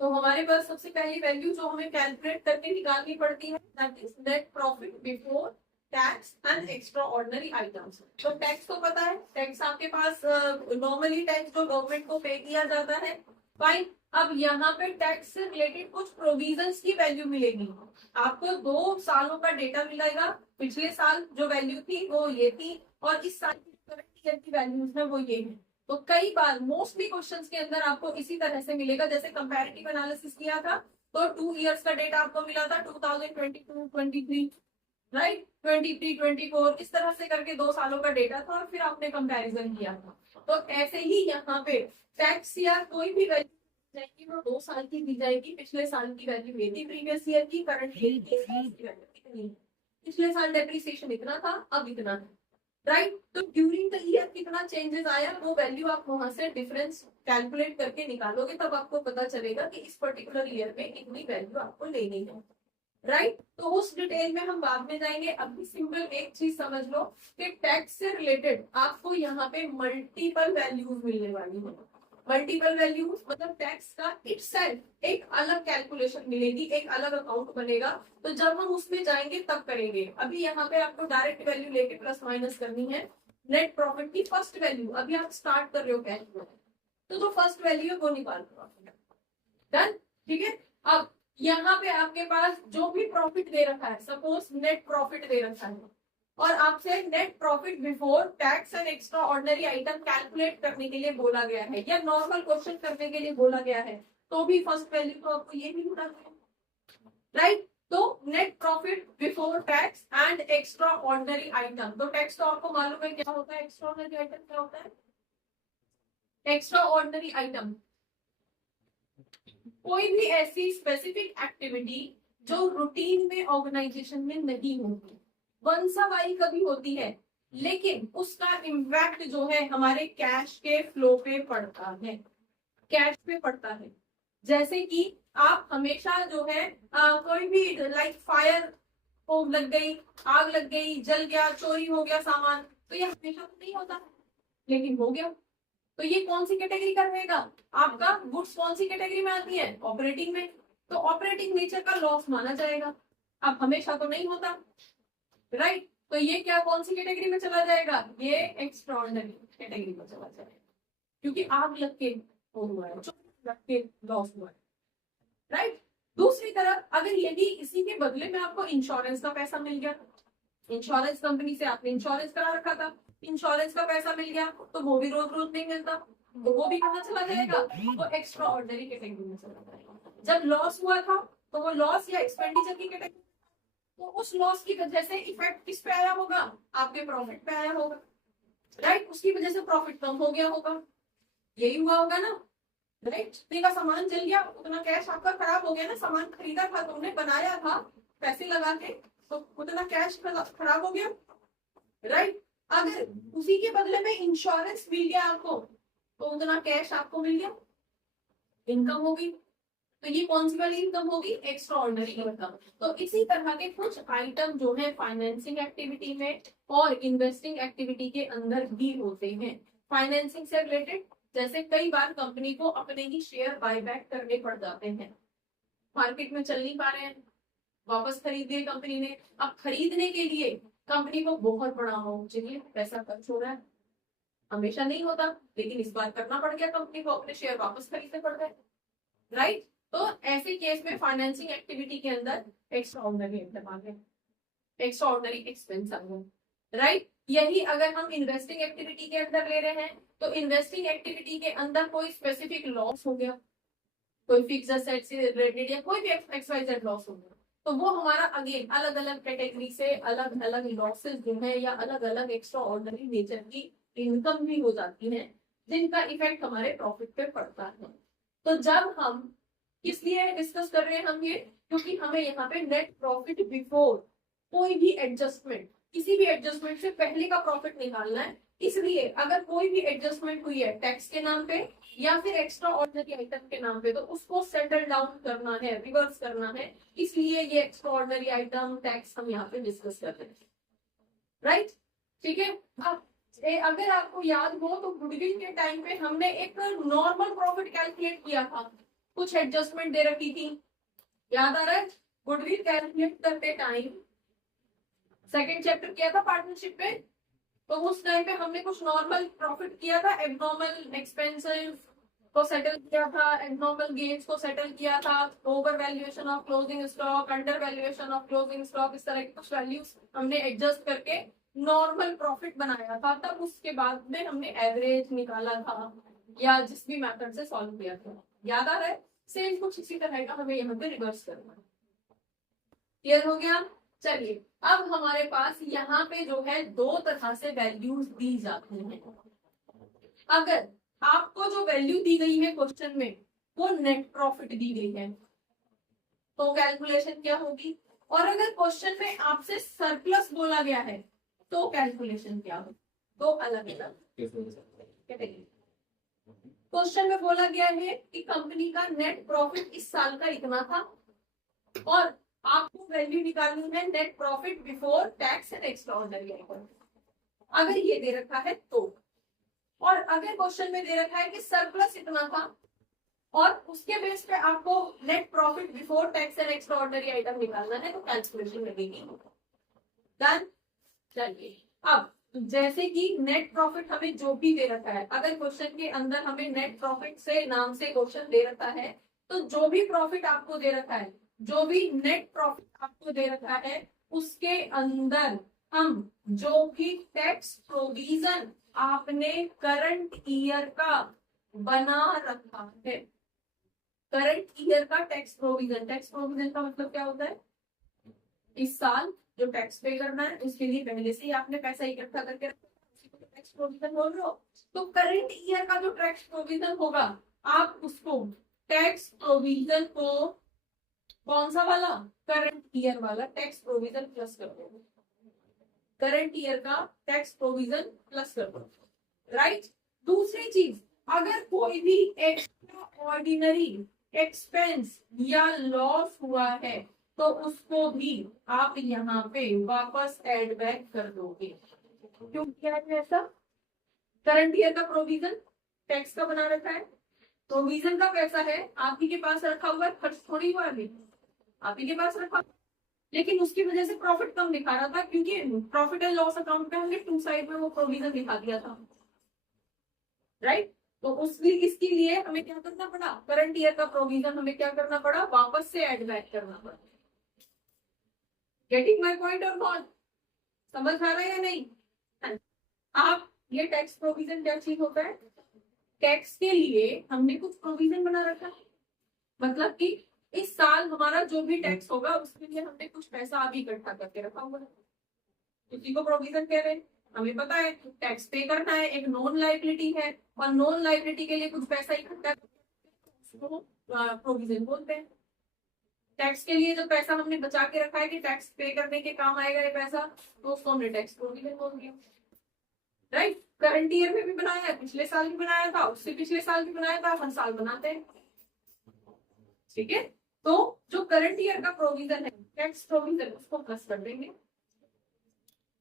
तो हमारे पास सबसे पहली वैल्यू जो हमें कैलकुलेट करके निकालनी पड़ती है that is net profit before tax and extra ordinary items. तो टैक्स तो पता है, टैक्स आपके पास नॉर्मली टैक्स जो गवर्नमेंट को पे किया जाता है, फाइन। अब यहाँ पे टैक्स से रिलेटेड कुछ प्रोविजंस की वैल्यू मिलेगी। आपको 2 सालों का डेटा मिलेगा, पिछले साल जो वैल्यू थी वो ये थी और इस साल की करंट ईयर की वैल्यूज है वो ये है। तो कई बार मोस्टली क्वेश्चंस के अंदर आपको इसी तरह से मिलेगा, जैसे कंपैरेटिव एनालिसिस किया था तो 2 इयर्स का डेटा आपको मिला था 2022 23, राइट, 23 24 इस तरह से करके 2 सालों का डेटा था और फिर आपने कंपैरिजन किया था। तो ऐसे ही यहाँ पे टैक्स या कोई भी वैल्यू जाएगी वो 2 साल की दी जाएगी। पिछले साल की वैल्यू ये थी, प्रीवियस ईयर की, करंट ईयर की वैल्यू इतनी। पिछले साल डेप्रिसिएशन इतना था, अब इतना है, राइट। तो ड्यूरिंग द ईयर कितना चेंजेस आया वो वैल्यू आप वहां से डिफरेंस कैलकुलेट करके निकालोगे, तब आपको पता चलेगा कि इस पर्टिकुलर ईयर में इतनी वैल्यू आपको लेनी है, राइट। तो उस डिटेल में हम बाद में जाएंगे। अभी सिंपल एक चीज समझ लो कि टैक्स से रिलेटेड आपको यहाँ पे मल्टीपल वैल्यूज मिलने वाली है। मल्टीपल वैल्यूज मतलब टैक्स का इटसेल्फ एक अलग कैलकुलेशन मिलेगी, एक अलग अकाउंट बनेगा। तो जब हम उसमें जाएंगे तब करेंगे। अभी यहाँ पे आपको डायरेक्ट वैल्यू लेके प्लस माइनस करनी है। नेट प्रॉफिट की फर्स्ट वैल्यू अभी आप स्टार्ट कर रहे हो कैलकुलेट, तो जो फर्स्ट वैल्यू है वो निकाल दो, डन, ठीक है। अब यहाँ पे आपके पास जो भी प्रॉफिट दे रखा है, सपोज नेट प्रॉफिट दे रखा है और आपसे net profit before tax and extra ordinary item calculate करने के लिए बोला गया है या नॉर्मल क्वेश्चन करने के लिए बोला गया है, तो भी फर्स्ट वैल्यू तो आपको ये भी उठाना है, राइट। तो net profit before tax and extra ordinary item, तो टैक्स तो आपको मालूम है क्या होता है, एक्स्ट्रा ऑर्डिनरी आइटम क्या होता है। एक्स्ट्रा ऑर्डिनरी आइटम कोई भी ऐसी स्पेसिफिक एक्टिविटी जो रूटीन में ऑर्गेनाइजेशन में नहीं होती, वंसावाई कभी होती है, लेकिन उसका इम्पैक्ट जो है हमारे कैश के फ्लो पे पड़ता है, कैश पे पड़ता है। जैसे कि आप हमेशा जो है कोई भी लाइक फायर को लग गई, आग लग गई, जल गया, चोरी हो गया सामान, तो ये हमेशा तो नहीं होता, लेकिन हो गया, तो ये कौन सी कैटेगरी का रहेगा, आपका गुड्स कौन सी कैटेगरी में आती है, ऑपरेटिंग में। तो ऑपरेटिंग नेचर का लॉस माना जाएगा। अब हमेशा तो नहीं होता, राइट। तो ये क्या कौन सी कैटेगरी में चला जाएगा, ये एक्स्ट्राऑर्डिनरी कैटेगरी में चला जाएगा, क्योंकि आग लग के हुआ है, चोरी लग के लॉस हुआ है, राइट। दूसरी तरफ अगर यदि इसी के बदले में आपको इंश्योरेंस का पैसा मिल गया, इंश्योरेंस कंपनी से आपने इंश्योरेंस करा रखा था, इंश्योरेंस का पैसा मिल गया, तो वो भी रोज रोज नहीं मिलता, तो वो भी कहाँ चला जाएगा, वो एक्स्ट्रा ऑर्डिनरी कैटेगरी में चला जाएगा। जब लॉस हुआ था तो वो लॉस या एक्सपेंडिचर की कैटेगरी, तो उस लॉस की वजह से इफेक्ट किस पे आया होगा, आपके प्रॉफिट पे आया होगा, राइट। उसकी वजह से प्रॉफिट कम हो गया होगा, यही हुआ होगा ना, राइट। इतने का सामान जल गया, उतना कैश आपका खराब हो गया ना, सामान खरीदा था तुमने, बनाया था पैसे लगा के, तो उतना कैश खराब हो गया, राइट। अगर उसी के बदले में इंश्योरेंस मिल गया आपको, तो उतना कैश आपको मिल गया, इनकम होगी। तो ये कौन सी वाली इनकम होगी, एक्स्ट्रा ऑर्डिनरी इनकम। तो इसी तरह के कुछ आइटम जो है फाइनेंसिंग एक्टिविटी में और इन्वेस्टिंग एक्टिविटी के अंदर भी होते हैं। फाइनेंसिंग से रिलेटेड जैसे कई बार कंपनी को अपने ही शेयर बायबैक करने पड़ जाते हैं, मार्केट में चल नहीं पा रहे हैं, वापस खरीद लिए कंपनी ने। अब खरीदने के लिए कंपनी को बहुत बड़ा अमाउंट चाहिए, पैसा खर्च हो रहा है, हमेशा नहीं होता, लेकिन इस बार करना पड़ गया, कंपनी को अपने शेयर वापस खरीदने पड़ गए, राइट। तो ऐसे केस में फाइनेंसिंग एक्टिविटी के अंदर एक्स्ट्रा ऑर्डिनरी इनकम आ गए, एक्स्ट्रा ऑर्डिनरी एक्सपेंस आ गए, राइट। यही अगर हम इन्वेस्टिंग एक्टिविटी के अंदर ले रहे हैं, तो इन्वेस्टिंग एक्टिविटी के अंदर कोई स्पेसिफिक लॉस हो गया, कोई फिक्स एसेट से रिलेटेड या कोई भी एक्सवाइजेड लॉस हो गया, तो वो हमारा अगेन अलग अलग कैटेगरी से अलग अलग लॉसेस जो है या अलग अलग एक्स्ट्रा ऑर्डिनरी नेचर की इनकम भी हो जाती है, जिनका इफेक्ट हमारे प्रॉफिट पे पड़ता है। तो जब हम किस लिए डिस्कस कर रहे हैं हम ये, क्योंकि हमें यहाँ पे नेट प्रॉफिट बिफोर कोई भी एडजस्टमेंट, किसी भी एडजस्टमेंट से पहले का प्रॉफिट निकालना है। इसलिए अगर कोई भी एडजस्टमेंट हुई है टैक्स के नाम पे या फिर एक्स्ट्रा ऑर्डिनरी आइटम के नाम पे, तो उसको सेटल डाउन करना है, रिवर्स करना है, इसलिए ये एक्स्ट्रा ऑर्डिनरी आइटम टैक्स हम यहाँ पे डिस्कस कर रहे हैं, राइट, ठीक है। अब अगर आपको याद हो तो गुडविल के टाइम पे हमने एक नॉर्मल प्रॉफिट कैलकुलेट किया था, कुछ एडजस्टमेंट दे रखी थी, याद आ रहा है? गुडविल कैलकुलेट करते टाइम सेकंड चैप्टर किया था पार्टनरशिप में, तो उस टाइम पे हमने कुछ नॉर्मल प्रॉफिट किया था, एबनॉर्मल एक्सपेंसेस को सेटल किया था, एबनॉर्मल गेन्स को सेटल किया था, over valuation of closing stock, under valuation of closing stock, इस तरह के कुछ वैल्यूज हमने एडजस्ट करके नॉर्मल प्रॉफिट बनाया था। तब उसके बाद में हमने एवरेज निकाला था या जिस भी मेथड से सॉल्व किया था, याद आ रहा है? सेम कुछ इसी तरह का हमें यहाँ पे रिवर्स करना है। क्लियर हो गया? चलिए, अब हमारे पास यहाँ पे जो है दो तरह से वैल्यूज दी जाती हैं। अगर आपको जो वैल्यू दी गई है क्वेश्चन में वो नेट प्रॉफिट दी गई है तो कैलकुलेशन क्या होगी, और अगर क्वेश्चन में आपसे सरप्लस बोला गया है तो कैलकुलेशन क्या होगी? दो अलग अलग कैटेगरी। क्वेश्चन में बोला गया है कि कंपनी का नेट प्रॉफिट इस साल का इतना था और आपको वैल्यू निकालनी है net profit before tax and extraordinary item, अगर ये दे रखा है तो। और अगर क्वेश्चन में दे रखा है कि सरप्लस इतना था और उसके बेस पे आपको net profit before tax and extraordinary item निकालना है तो कैलकुलेशन लगेगी। डन? चलिए, अब जैसे कि नेट प्रॉफिट हमें जो भी दे रखा है, अगर क्वेश्चन के अंदर हमें नेट प्रॉफिट से नाम से क्वेश्चन दे रखा है तो जो भी प्रॉफिट आपको दे रखा है, जो भी नेट प्रॉफिट आपको दे रखा है, उसके अंदर हम जो भी टैक्स प्रोविजन आपने करंट ईयर का बना रखा है, करंट ईयर का टैक्स प्रोविजन, टैक्स प्रोविजन का मतलब क्या होता है? इस साल जो टैक्स पे करना है उसके लिए पहले से ही आपने पैसा इकट्ठा करके रखा है, उसी को टैक्स प्रोविजन बोल रहे हो। तो करंट ईयर का जो टैक्स प्रोविजन होगा, आप उसको टैक्स प्रोविजन को कौन सा वाला? करंट ईयर वाला टैक्स प्रोविजन प्लस कर दो, करंट ईयर का टैक्स प्रोविजन प्लस कर दो, राइट? दूसरी चीज, अगर कोई भी एक्स्ट्रा ऑर्डिनरी एक्सपेंस या लॉस हुआ है तो उसको भी आप यहाँ पे वापस एड बैक कर दोगे। क्यों किया है ऐसा? करंट ईयर का प्रोविजन टैक्स का बना रखा है, प्रोविजन का पैसा है आप ही के पास रखा हुआ है, खर्च थोड़ी हुआ है, आप ही के पास रखा, लेकिन उसकी वजह से प्रॉफिट कम दिखा रहा था क्योंकि प्रॉफिट एंड लॉस अकाउंट पे हमने टू साइड में वो प्रोविजन दिखा दिया था, राइट? तो इसके लिए हमें क्या करना पड़ा? करंट ईयर का प्रोविजन हमें क्या करना पड़ा? वापस से एड बैक करना पड़ा। गेटिंग माई पॉइंट और नॉट? समझ आ रहा है या नहीं? आप ये टैक्स प्रोविजन क्या चीज होता है? टैक्स के लिए हमने कुछ प्रोविजन बना रखा है, मतलब कि इस साल हमारा जो भी टैक्स होगा उसके लिए हमने कुछ पैसा अभी इकट्ठा करके रखा हुआ है, उसी को प्रोविजन कह रहे हैं। हमें पता है टैक्स पे करना है, एक नॉन लायबिलिटी है और नॉन लायबिलिटी के लिए कुछ पैसा इकट्ठा उसको प्रोविजन बोलते हैं। टैक्स के लिए जो पैसा हमने बचा के रखा है कि टैक्स पे करने के काम आएगा ये पैसा, तो उसको हमने टैक्स प्रोविजन बोल दिया, राइट? करंट ईयर में भी बनाया है, पिछले साल भी बनाया था, उससे पिछले साल भी बनाया था, हर साल बनाते हैं, ठीक है? तो जो करंट ईयर का प्रोविजन है टैक्स प्रोविजन, उसको प्लस कर देंगे।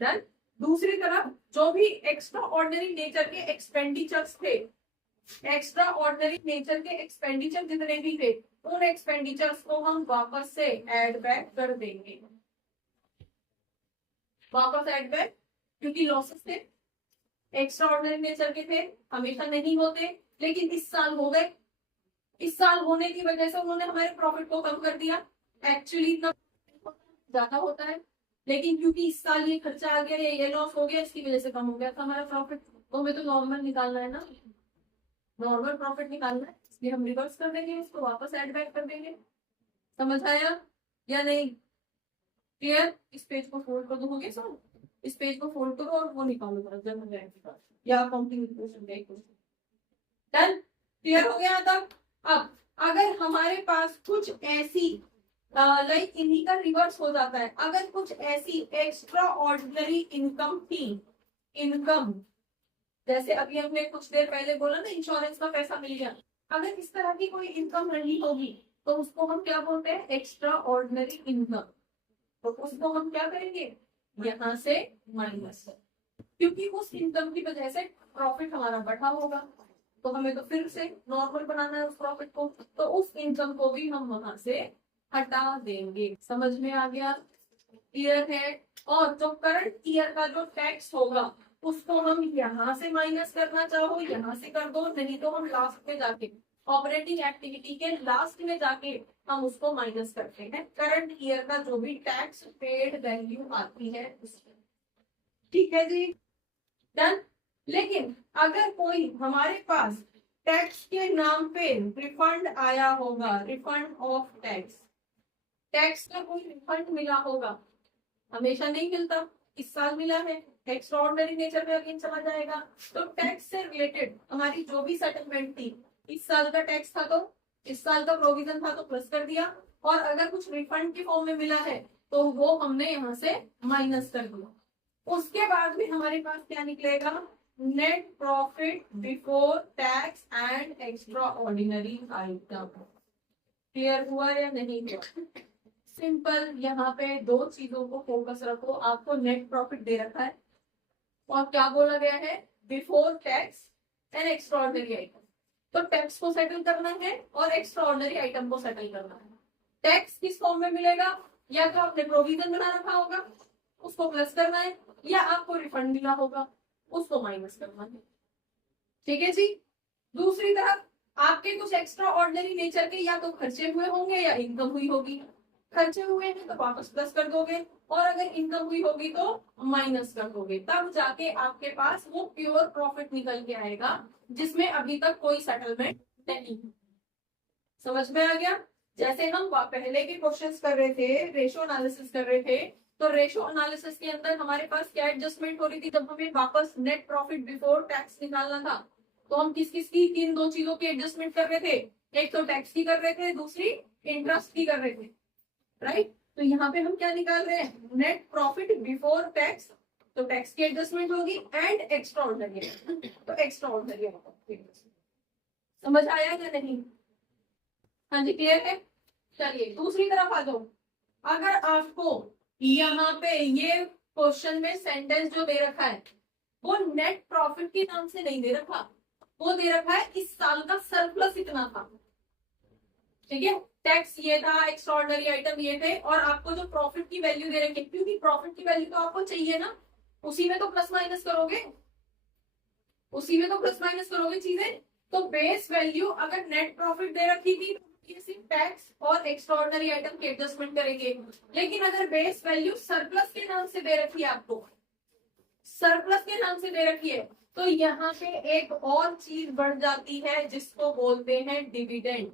डन? दूसरी तरफ जो भी एक्स्ट्रा ऑर्डिनरी नेचर के एक्सपेंडिचर्स थे, एक्स्ट्रा ऑर्डिनरी नेचर के एक्सपेंडिचर जितने भी थे, उन एक्सपेंडिचर्स को हम वापस से ऐड बैक कर देंगे, वापस ऐड बैक, क्योंकि लॉसेस थे, एक्स्ट्रा ऑर्डिनरी नेचर के थे, हमेशा नहीं होते, लेकिन इस साल हो गए। इस साल होने की वजह से उन्होंने हमारे प्रॉफिट को कम कर दिया। एक्चुअली इतना ज्यादा होता है, लेकिन क्योंकि इस साल ये खर्चा आ गया या ये लॉस हो गया, इसकी वजह से कम हो गया था हमारा प्रॉफिट, तो हमें तो नॉर्मल निकालना है ना, नॉर्मल प्रॉफिट निकालना है, इसलिए हम रिवर्स कर देंगे, इसको वापस ऐड बैक कर देंगे। समझ आया या नहीं? क्लियर? इस पेज को फोल्ड कर दोगे, सर इस पेज को फोल्ड करो और वो निकालो जनरल बैंक या अकाउंटिंग डन? क्लियर हो गया तक? अब अगर हमारे पास कुछ ऐसी लाइक इन्हीं का रिवर्स हो जाता है, अगर कुछ ऐसी एक्स्ट्रा ऑर्डिनरी इनकम थी, इनकम जैसे अभी हमने कुछ देर पहले बोला ना इंश्योरेंस का पैसा मिल गया, अगर इस तरह की कोई इनकम रही होगी तो उसको हम क्या बोलते हैं? Extra ordinary income. तो उसको हम क्या करेंगे? यहाँ से माइनस, क्योंकि उस इनकम की वजह से प्रॉफिट हमारा बढ़ा होगा, तो हमें तो फिर से नॉर्मल बनाना है उस प्रॉफिट को, तो उस इनकम को भी हम वहां से हटा देंगे। समझ में आ गया? क्लियर है? और जो करंट ईयर का जो टैक्स होगा उसको हम यहाँ से माइनस करना चाहो यहाँ से कर दो, नहीं तो हम लास्ट में जाके ऑपरेटिंग एक्टिविटी के लास्ट में जाके हम उसको माइनस करते हैं करंट ईयर का जो भी टैक्स पेड वैल्यू आती है उसको। ठीक है जी, डन। लेकिन अगर कोई हमारे पास टैक्स के नाम पे रिफंड आया होगा, रिफंड ऑफ टैक्स, टैक्स का कोई रिफंड मिला होगा, हमेशा नहीं मिलता, इस साल मिला है, एक्स्ट्राऑर्डिनरी नेचर में अगेन चला जाएगा, तो टैक्स से रिलेटेड हमारी जो भी सेटलमेंट थी, इस साल का टैक्स था तो इस साल का प्रोविजन था तो प्लस कर दिया, और अगर कुछ रिफंड के फॉर्म में मिला है तो वो हमने यहाँ से माइनस कर दिया। उसके बाद में हमारे पास क्या निकलेगा? Net profit before tax and extra ordinary item. Clear हुआ या नहीं हुआ? सिंपल, यहाँ पे दो चीजों को फोकस रखो। आपको नेट प्रॉफिट दे रखा है और क्या बोला गया है? Before tax and extra ordinary item. तो टैक्स को सेटल करना है और एक्स्ट्रा ऑर्डिनरी आइटम को सेटल करना है। टैक्स किस फॉर्म में मिलेगा? या तो आपने प्रोविजन बना रखा होगा उसको प्लस करना है, या आपको रिफंड मिला होगा उसको माइनस करना है। ठीक है जी। दूसरी तरफ आपके कुछ एक्स्ट्रा ऑर्डिनरी नेचर के या तो खर्चे हुए होंगे या इनकम हुई होगी। खर्चे हुए हैं तो वापस प्लस कर दोगे, और अगर इनकम हुई होगी तो माइनस कर दोगे, तब जाके आपके पास वो प्योर प्रॉफिट निकल के आएगा जिसमें अभी तक कोई सेटलमेंट नहीं। समझ में आ गया? जैसे हम पहले के क्वेश्चंस कर रहे थे, रेशो एनालिसिस कर रहे थे, तो रेशो एनालिसिस के अंदर हमारे पास क्या एडजस्टमेंट हो रही थी? जब हमें वापस नेट प्रॉफिट बिफोर टैक्स निकालना था तो हम किस किस की, किन दो चीजों की एडजस्टमेंट कर रहे थे? एक तो टैक्स की कर रहे थे, दूसरी इंटरेस्ट की कर रहे थे, राइट? तो यहाँ पे हम क्या निकाल रहे हैं? नेट प्रॉफिट बिफोर टैक्स, तो टैक्स की एडजस्टमेंट होगी, एंड एक्स्ट्रा ऑर्डिनरी, तो एक्स्ट्रा ऑर्डिनरी। समझ आया या नहीं? हाँ जी, क्लियर है? चलिए दूसरी तरफ आ जाओ। अगर आपको यहाँ पे ये क्वेश्चन में सेंटेंस जो दे रखा है वो नेट प्रॉफिट के नाम से नहीं दे रखा, वो दे रखा है इस साल का सरप्लस इतना था, ठीक है? टैक्स ये था, एक्स्ट्रा ऑर्डिनरी आइटम ये थे, और आपको जो प्रॉफिट की वैल्यू दे रखी है, क्योंकि प्रॉफिट की वैल्यू तो आपको चाहिए ना, उसी में तो प्लस माइनस करोगे, उसी में तो प्लस माइनस करोगे चीजें। तो बेस वैल्यू अगर नेट प्रॉफिट दे रखी थी टैक्स और एक्स्ट्रा ऑर्डिनरी आइटम की एडजस्टमेंट करेंगे। लेकिन अगर बेस वैल्यू सरप्लस के नाम से दे रखी है, आपको सरप्लस के नाम से दे रखी है, तो यहाँ पे एक और चीज बढ़ जाती है जिसको बोलते हैं डिविडेंड।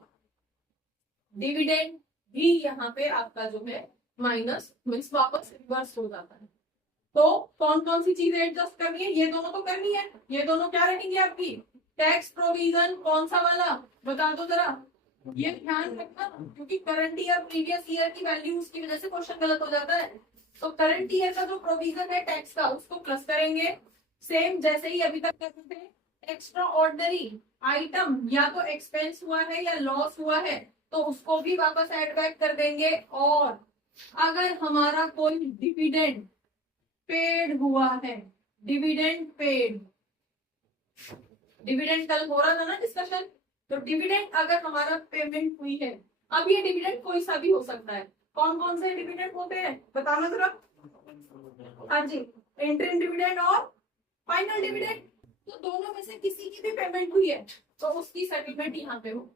डिविडेंड भी यहाँ पे आपका जो है माइनस मीन्स वापस रिवर्स हो जाता है। तो कौन कौन सी चीजें एडजस्ट करनी है? ये दोनों तो करनी है, ये दोनों क्या रहेंगे आपकी? टैक्स प्रोविजन कौन सा वाला बता दो जरा, ये ध्यान रखना, क्योंकि करंट ईयर प्रीवियस ईयर की वैल्यू उसकी वजह से क्वेश्चन गलत हो जाता है। तो करंट ईयर का जो प्रोविजन है टैक्स का उसको प्लस करेंगे, सेम जैसे ही अभी तक करते थे। एक्स्ट्रा ऑर्डिनरी आइटम या तो एक्सपेंस हुआ है या लॉस हुआ है तो उसको भी वापस ऐड बैक कर देंगे। और अगर हमारा कोई डिविडेंड पेड हुआ है, डिविडेंड पेड, डिविडेंड कल हो रहा था ना डिस्कशन, तो डिविडेंड अगर हमारा पेमेंट हुई है, अब ये डिविडेंड कोई सा भी हो सकता है। कौन कौन से डिविडेंड होते हैं बताना जरा। हाँ जी, इंटरिम डिविडेंड और फाइनल डिविडेंड, तो दोनों में से किसी की भी पेमेंट हुई है तो उसकी सेटलमेंट यहाँ पे हो।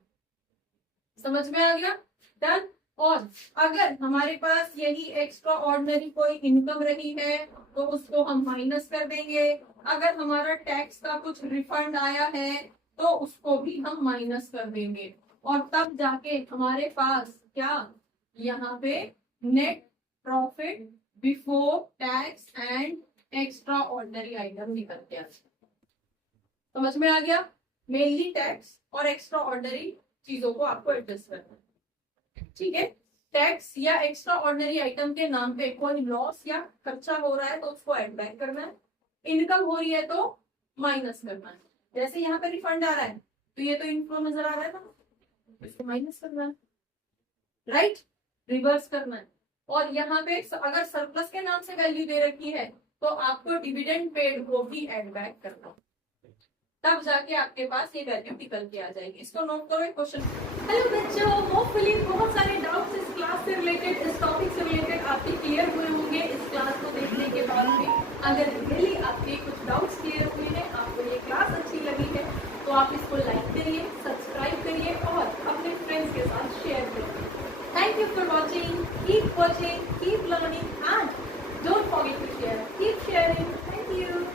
समझ में आ गया? डन। और अगर हमारे पास यही एक्स्ट्रा ऑर्डिनरी कोई इनकम रही है तो उसको हम माइनस कर देंगे। अगर हमारा टैक्स का कुछ रिफंड आया है तो उसको भी हम माइनस कर देंगे, और तब जाके हमारे पास क्या यहाँ पे net profit before tax and extra ordinary item निकल के आ। समझ में आ गया? मेनली टैक्स और एक्स्ट्रा ऑर्डिनरी चीजों को आपको एडजस्ट करना है, ठीक है? टैक्स या एक्स्ट्रा ऑर्डिनरी आइटम के नाम पे कोई लॉस या खर्चा हो रहा है तो उसको ऐड बैक करना है, इनकम हो रही है तो माइनस करना है। जैसे यहाँ पे रिफंड आ रहा है तो ये तो इनफ्लो नजर आ रहा है ना, इसको माइनस करना है, राइट? रिवर्स करना है। और यहाँ पे अगर सरप्लस के नाम से वैल्यू दे रखी है तो आपको डिविडेंड पेड को भी ऐड बैक करना है। तब जाके आपके पास ये वैल्यू निकल के आ जाएगी। इसको नोट करो, एक क्वेश्चन। हेलो बच्चों, होपफुली बहुत सारे डाउट्स इस क्लास से रिलेटेड, इस टॉपिक से रिलेटेड आपके क्लियर हुए होंगे इस क्लास को देखने के बाद में। अगर रियली आपके कुछ डाउट्स क्लियर हुए हैं, आपको ये क्लास अच्छी लगी है, तो आप इसको लाइक करिए, सब्सक्राइब करिए और अपने फ्रेंड्स के साथ शेयर करिए। Thank you for watching. Keep watching, keep learning, and don't forget to share. Keep sharing. Thank you.